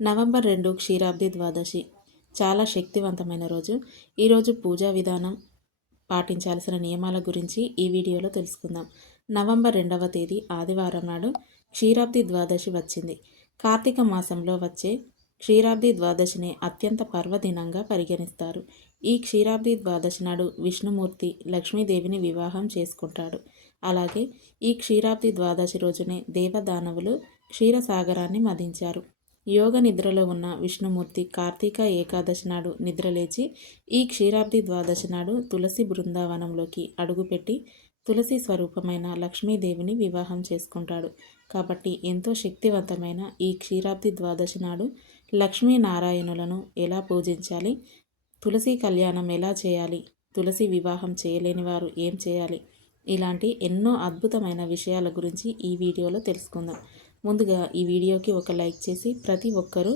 November రెండు క్షీరాబ్ది ద్వాదశి. చాలా శక్తివంతమైన రోజు. ఈరోజు పూజా విధానం పాటించాల్సిన నియమాల గురించి ఈ వీడియోలో తెలుసుకుందాం. నవంబర్ రెండవ తేదీ ఆదివారం నాడు క్షీరాబ్ది ద్వాదశి వచ్చింది. కార్తీక మాసంలో వచ్చే క్షీరాబ్ది ద్వాదశిని అత్యంత పర్వదినంగా పరిగణిస్తారు. ఈ క్షీరాబ్ది ద్వాదశి నాడు విష్ణుమూర్తి లక్ష్మీదేవిని వివాహం చేసుకుంటాడు. అలాగే ఈ క్షీరాబ్ది ద్వాదశి రోజునే దేవదానవులు క్షీరసాగరాన్ని మదించారు. యోగ నిద్రలో ఉన్న విష్ణుమూర్తి కార్తీక ఏకాదశి నాడు నిద్రలేచి ఈ క్షీరాబ్ది ద్వాదశి నాడు తులసి బృందావనంలోకి అడుగుపెట్టి తులసి స్వరూపమైన లక్ష్మీదేవిని వివాహం చేసుకుంటాడు. కాబట్టి ఎంతో శక్తివంతమైన ఈ క్షీరాబ్ది ద్వాదశి నాడు లక్ష్మీనారాయణులను ఎలా పూజించాలి? తులసి కళ్యాణం ఎలా చేయాలి? తులసి వివాహం చేయలేని వారు ఏం చేయాలి? ఇలాంటి ఎన్నో అద్భుతమైన విషయాల గురించి ఈ వీడియోలో తెలుసుకుందాం. ముందుగా ఈ వీడియోకి ఒక లైక్ చేసి ప్రతి ఒక్కరూ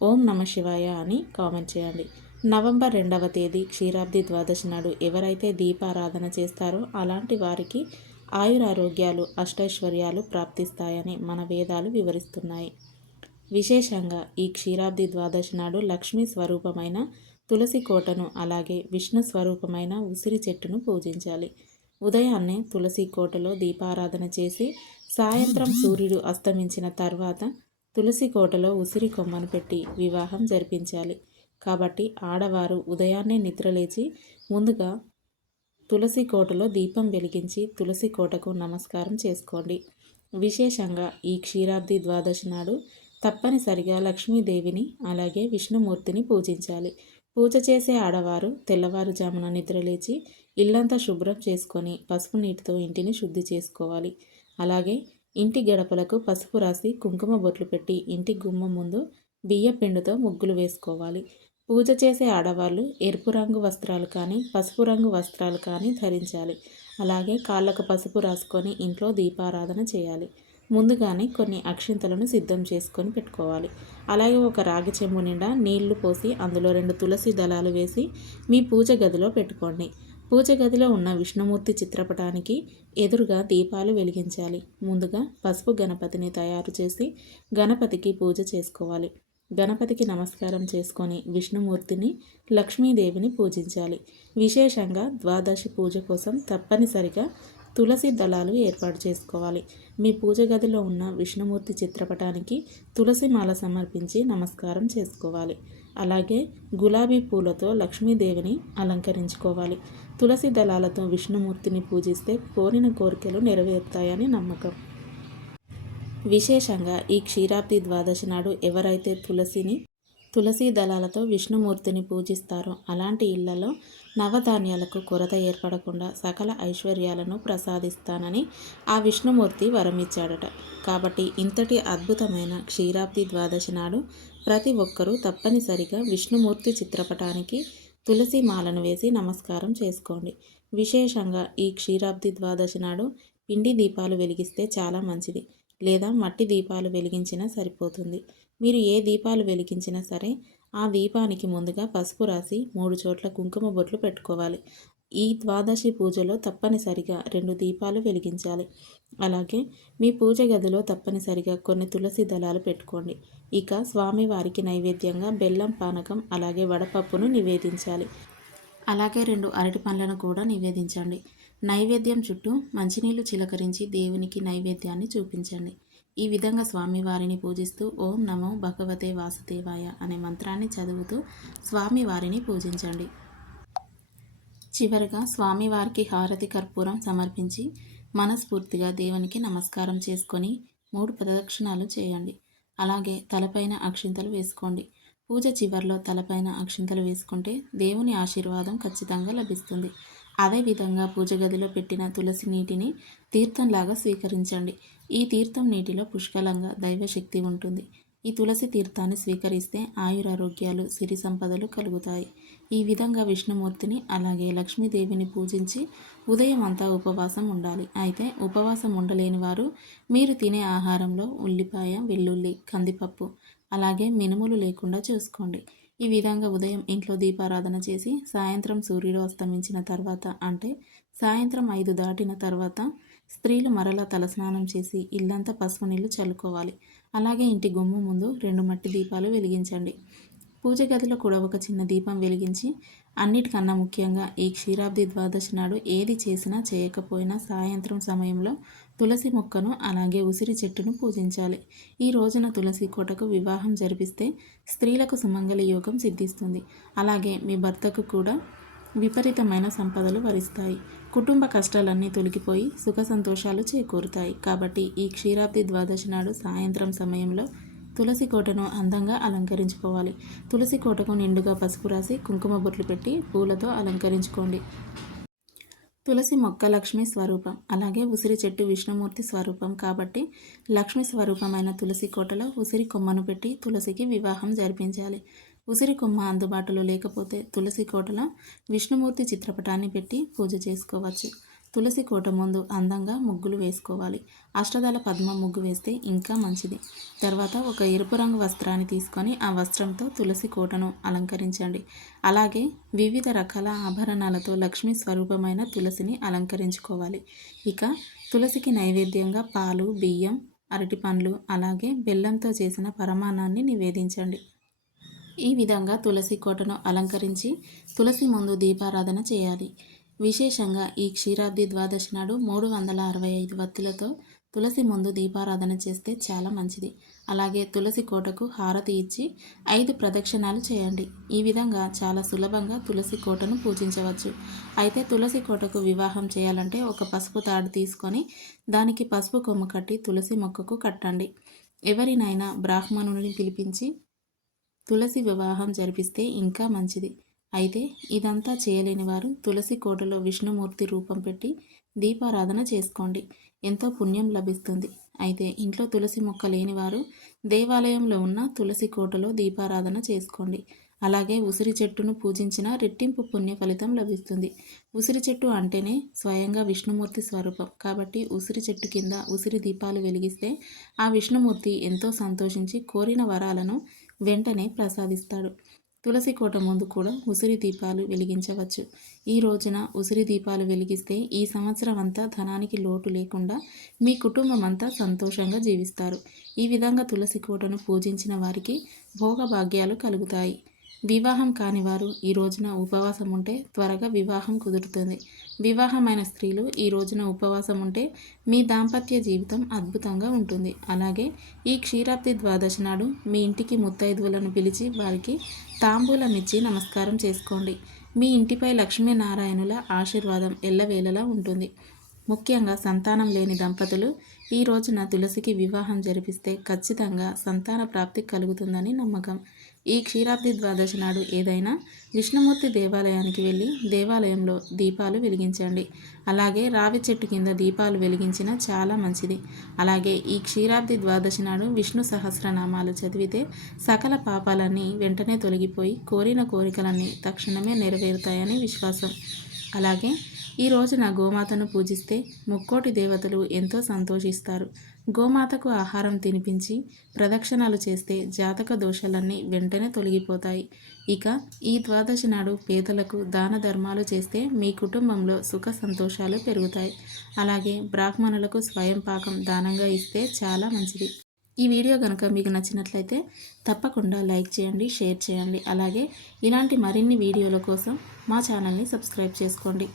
ఓం నమ శివాయ అని కామెంట్ చేయండి. నవంబర్ రెండవ తేదీ క్షీరాబ్ది ద్వాదశి నాడు ఎవరైతే దీపారాధన చేస్తారో అలాంటి వారికి ఆయురారోగ్యాలు అష్టైశ్వర్యాలు ప్రాప్తిస్తాయని మన వేదాలు వివరిస్తున్నాయి. విశేషంగా ఈ క్షీరాబ్ది ద్వాదశి నాడు లక్ష్మీ స్వరూపమైన తులసి కోటను అలాగే విష్ణు స్వరూపమైన ఉసిరి చెట్టును పూజించాలి. ఉదయాన్నే తులసి కోటలో దీపారాధన చేసి సాయంత్రం సూర్యుడు అస్తమించిన తర్వాత తులసి కోటలో ఉసిరి కొమ్మను పెట్టి వివాహం జరిపించాలి. కాబట్టి ఆడవారు ఉదయాన్నే నిద్రలేచి ముందుగా తులసి కోటలో దీపం వెలిగించి తులసి కోటకు నమస్కారం చేసుకోండి. విశేషంగా ఈ క్షీరాబ్ది ద్వాదశి నాడు తప్పనిసరిగా లక్ష్మీదేవిని అలాగే విష్ణుమూర్తిని పూజించాలి. పూజ చేసే ఆడవారు తెల్లవారుజామున నిద్రలేచి ఇల్లంతా శుభ్రం చేసుకొని పసుపు నీటితో ఇంటిని శుద్ధి చేసుకోవాలి. అలాగే ఇంటి గడపలకు పసుపు రాసి కుంకుమ బొట్లు పెట్టి ఇంటి గుమ్మం ముందు బియ్య పిండితో ముగ్గులు వేసుకోవాలి. పూజ చేసే ఆడవాళ్ళు ఎరుపు రంగు వస్త్రాలు కానీ పసుపు రంగు వస్త్రాలు కానీ ధరించాలి. అలాగే కాళ్ళకు పసుపు రాసుకొని ఇంట్లో దీపారాధన చేయాలి. ముందుగానే కొన్ని అక్షింతలను సిద్ధం చేసుకొని పెట్టుకోవాలి. అలాగే ఒక రాగి చెంబు నిండా నీళ్ళు పోసి అందులో రెండు తులసి దళాలు వేసి మీ పూజ గదిలో పెట్టుకోండి. పూజ గదిలో ఉన్న విష్ణుమూర్తి చిత్రపటానికి ఎదురుగా దీపాలు వెలిగించాలి. ముందుగా పసుపు గణపతిని తయారు చేసి గణపతికి పూజ చేసుకోవాలి. గణపతికి నమస్కారం చేసుకొని విష్ణుమూర్తిని లక్ష్మీదేవిని పూజించాలి. విశేషంగా ద్వాదశి పూజ కోసం తప్పనిసరిగా తులసి దళాలు ఏర్పాటు చేసుకోవాలి. మీ పూజ గదిలో ఉన్న విష్ణుమూర్తి చిత్రపటానికి తులసి మాల సమర్పించి నమస్కారం చేసుకోవాలి. అలాగే గులాబీ పూలతో లక్ష్మీదేవిని అలంకరించుకోవాలి. తులసి దళాలతో విష్ణుమూర్తిని పూజిస్తే కోరిన కోరికలు నెరవేరుతాయని నమ్మకం. విశేషంగా ఈ క్షీరాబ్ది ద్వాదశి నాడు ఎవరైతే తులసిని తులసి దళాలతో విష్ణుమూర్తిని పూజిస్తారు. అలాంటి ఇళ్ళలో నవధాన్యాలకు కొరత ఏర్పడకుండా సకల ఐశ్వర్యాలను ప్రసాదిస్తానని ఆ విష్ణుమూర్తి వరమిచ్చాడట. కాబట్టి ఇంతటి అద్భుతమైన క్షీరాబ్ది ద్వాదశి నాడు ప్రతి ఒక్కరూ తప్పనిసరిగా విష్ణుమూర్తి చిత్రపటానికి తులసి మాలను వేసి నమస్కారం చేసుకోండి. విశేషంగా ఈ క్షీరాబ్ది ద్వాదశి నాడు పిండి దీపాలు వెలిగిస్తే చాలా మంచిది. లేదా మట్టి దీపాలు వెలిగించినా సరిపోతుంది. మీరు ఏ దీపాలు వెలిగించినా సరే ఆ దీపానికి ముందుగా పసుపు రాసి మూడు చోట్ల కుంకుమ బొట్లు పెట్టుకోవాలి. ఈ ద్వాదశి పూజలో తప్పనిసరిగా రెండు దీపాలు వెలిగించాలి. అలాగే మీ పూజ గదిలో తప్పనిసరిగా కొన్ని తులసి దళాలు పెట్టుకోండి. ఇక స్వామివారికి నైవేద్యంగా బెల్లం పానకం అలాగే వడపప్పును నివేదించాలి. అలాగే రెండు అరటి పండ్లను కూడా నివేదించండి. నైవేద్యం చుట్టూ మంచినీళ్ళు చిలకరించి దేవునికి నైవేద్యాన్ని చూపించండి. ఈ విధంగా స్వామివారిని పూజిస్తూ ఓం నమో భగవతే వాసుదేవాయ అనే మంత్రాన్ని చదువుతూ స్వామివారిని పూజించండి. చివరగా స్వామివారికి హారతి కర్పూరం సమర్పించి మనస్ఫూర్తిగా దేవునికి నమస్కారం చేసుకొని మూడు ప్రదక్షిణాలు చేయండి. అలాగే తలపైన అక్షింతలు వేసుకోండి. పూజ చివరిలో తలపైన అక్షింతలు వేసుకుంటే దేవుని ఆశీర్వాదం ఖచ్చితంగా లభిస్తుంది. అదేవిధంగా పూజ గదిలో పెట్టిన తులసి నీటిని తీర్థంలాగా స్వీకరించండి. ఈ తీర్థం నీటిలో పుష్కలంగా దైవశక్తి ఉంటుంది. ఈ తులసి తీర్థాన్ని స్వీకరిస్తే ఆయురారోగ్యాలు సిరి సంపదలు కలుగుతాయి. ఈ విధంగా విష్ణుమూర్తిని అలాగే లక్ష్మీదేవిని పూజించి ఉదయం అంతా ఉపవాసం ఉండాలి. అయితే ఉపవాసం ఉండలేని వారు మీరు తినే ఆహారంలో ఉల్లిపాయ వెల్లుల్లి కందిపప్పు అలాగే మినుములు లేకుండా చూసుకోండి. ఈ విధంగా ఉదయం ఇంట్లో దీపారాధన చేసి సాయంత్రం సూర్యుడు అస్తమించిన తర్వాత అంటే సాయంత్రం ఐదు దాటిన తర్వాత స్త్రీలు మరలా తలస్నానం చేసి ఇల్లంతా పసుపు నీళ్ళు చల్లుకోవాలి. అలాగే ఇంటి గుమ్మ ముందు రెండు మట్టి దీపాలు వెలిగించండి. పూజ గదిలో కూడా ఒక చిన్న దీపం వెలిగించి అన్నిటికన్నా ముఖ్యంగా ఈ క్షీరాబ్ది ద్వాదశి నాడు ఏది చేసినా చేయకపోయినా సాయంత్రం సమయంలో తులసి మొక్కను అలాగే ఉసిరి చెట్టును పూజించాలి. ఈ రోజున తులసి కోటకు వివాహం జరిపిస్తే స్త్రీలకు సుమంగళ యోగం సిద్ధిస్తుంది. అలాగే మీ భర్తకు కూడా విపరీతమైన సంపదలు వరిస్తాయి. కుటుంబ కష్టాలన్నీ తొలగిపోయి సుఖ సంతోషాలు చేకూరుతాయి. కాబట్టి ఈ క్షీరాబ్ది ద్వాదశి నాడు సాయంత్రం సమయంలో తులసి కోటను అందంగా అలంకరించుకోవాలి. తులసి కోటకు నిండుగా పసుపు రాసి కుంకుమ బొట్లు పెట్టి పూలతో అలంకరించుకోండి. తులసి మొక్క లక్ష్మి స్వరూపం. అలాగే ఉసిరి చెట్టు విష్ణుమూర్తి స్వరూపం కాబట్టి లక్ష్మి స్వరూపమైన తులసి కోటలో ఉసిరి కొమ్మను పెట్టి తులసికి వివాహం జరిపించాలి. ఉసిరి కొమ్మ అందుబాటులో లేకపోతే తులసి కోటలో విష్ణుమూర్తి చిత్రపటాన్ని పెట్టి పూజ చేసుకోవచ్చు. తులసి కోట ముందు అందంగా ముగ్గులు వేసుకోవాలి. అష్టదళ పద్మ ముగ్గు వేస్తే ఇంకా మంచిది. తర్వాత ఒక ఎరుపు రంగు వస్త్రాన్ని తీసుకొని ఆ వస్త్రంతో తులసి కోటను అలంకరించండి. అలాగే వివిధ రకాల ఆభరణాలతో లక్ష్మీ స్వరూపమైన తులసిని అలంకరించుకోవాలి. ఇక తులసికి నైవేద్యంగా పాలు బియ్యం అరటి పండ్లు అలాగే బెల్లంతో చేసిన పరమాణాన్ని నివేదించండి. ఈ విధంగా తులసి కోటను అలంకరించి తులసి ముందు దీపారాధన చేయాలి. విశేషంగా ఈ క్షీరాబ్ది ద్వాదశి నాడు మూడు వందల అరవై ఐదు వత్తులతో తులసి ముందు దీపారాధన చేస్తే చాలా మంచిది. అలాగే తులసి కోటకు హారతి ఇచ్చి ఐదు ప్రదక్షిణాలు చేయండి. ఈ విధంగా చాలా సులభంగా తులసి కోటను పూజించవచ్చు. అయితే తులసి కోటకు వివాహం చేయాలంటే ఒక పసుపు తాడు తీసుకొని దానికి పసుపు కొమ్మ కట్టి తులసి మొక్కకు కట్టండి. ఎవరినైనా బ్రాహ్మణుని పిలిపించి తులసి వివాహం జరిపిస్తే ఇంకా మంచిది. అయితే ఇదంతా చేయలేని వారు తులసి కోటలో విష్ణుమూర్తి రూపం పెట్టి దీపారాధన చేసుకోండి. ఎంతో పుణ్యం లభిస్తుంది. అయితే ఇంట్లో తులసి మొక్క లేనివారు దేవాలయంలో ఉన్న తులసి కోటలో దీపారాధన చేసుకోండి. అలాగే ఉసిరి చెట్టును పూజించిన రెట్టింపు పుణ్య ఫలితం లభిస్తుంది. ఉసిరి చెట్టు అంటేనే స్వయంగా విష్ణుమూర్తి స్వరూపం. కాబట్టి ఉసిరి చెట్టు కింద ఉసిరి దీపాలు వెలిగిస్తే ఆ విష్ణుమూర్తి ఎంతో సంతోషించి కోరిన వరాలను వెంటనే ప్రసాదిస్తాడు. తులసి కోట ముందు కూడా ఉసిరి దీపాలు వెలిగించవచ్చు. ఈ రోజున ఉసిరి దీపాలు వెలిగిస్తే ఈ సంవత్సరం అంతా ధనానికి లోటు లేకుండా మీ కుటుంబం అంతా సంతోషంగా జీవిస్తారు. ఈ విధంగా తులసి కోటను పూజించిన వారికి భోగభాగ్యాలు కలుగుతాయి. వివాహం కాని వారు ఈ రోజున ఉపవాసం ఉంటే త్వరగా వివాహం కుదురుతుంది. వివాహమైన స్త్రీలు ఈ రోజున ఉపవాసం ఉంటే మీ దాంపత్య జీవితం అద్భుతంగా ఉంటుంది. అలాగే ఈ క్షీరాబ్ది ద్వాదశి నాడు మీ ఇంటికి ముత్తైదువులను పిలిచి వారికి తాంబూలమిచ్చి నమస్కారం చేసుకోండి. మీ ఇంటిపై లక్ష్మీనారాయణుల ఆశీర్వాదం ఎల్లవేళలా ఉంటుంది. ముఖ్యంగా సంతానం లేని దంపతులు ఈ రోజున తులసికి వివాహం జరిపిస్తే ఖచ్చితంగా సంతాన ప్రాప్తి కలుగుతుందని నమ్మకం. ఈ క్షీరాబ్ది ద్వాదశి నాడు ఏదైనా విష్ణుమూర్తి దేవాలయానికి వెళ్ళి దేవాలయంలో దీపాలు వెలిగించండి. అలాగే రావి చెట్టు కింద దీపాలు వెలిగించిన చాలా మంచిది. అలాగే ఈ క్షీరాబ్ది ద్వాదశి నాడు విష్ణు సహస్రనామాలు చదివితే సకల పాపాలన్నీ వెంటనే తొలగిపోయి కోరిన కోరికలన్నీ తక్షణమే నెరవేరుతాయని విశ్వాసం. అలాగే ఈ రోజున గోమాతను పూజిస్తే ముక్కోటి దేవతలు ఎంతో సంతోషిస్తారు. గోమాతకు ఆహారం తినిపించి ప్రదక్షిణాలు చేస్తే జాతక దోషాలన్నీ వెంటనే తొలగిపోతాయి. ఇక ఈ ద్వాదశి నాడు పేదలకు దాన ధర్మాలు చేస్తే మీ కుటుంబంలో సుఖ సంతోషాలు పెరుగుతాయి. అలాగే బ్రాహ్మణులకు స్వయం పాకం దానంగా ఇస్తే చాలా మంచిది. ఈ వీడియో కనుక మీకు నచ్చినట్లయితే తప్పకుండా లైక్ చేయండి షేర్ చేయండి. అలాగే ఇలాంటి మరిన్ని వీడియోల కోసం మా ఛానల్ని సబ్స్క్రైబ్ చేసుకోండి.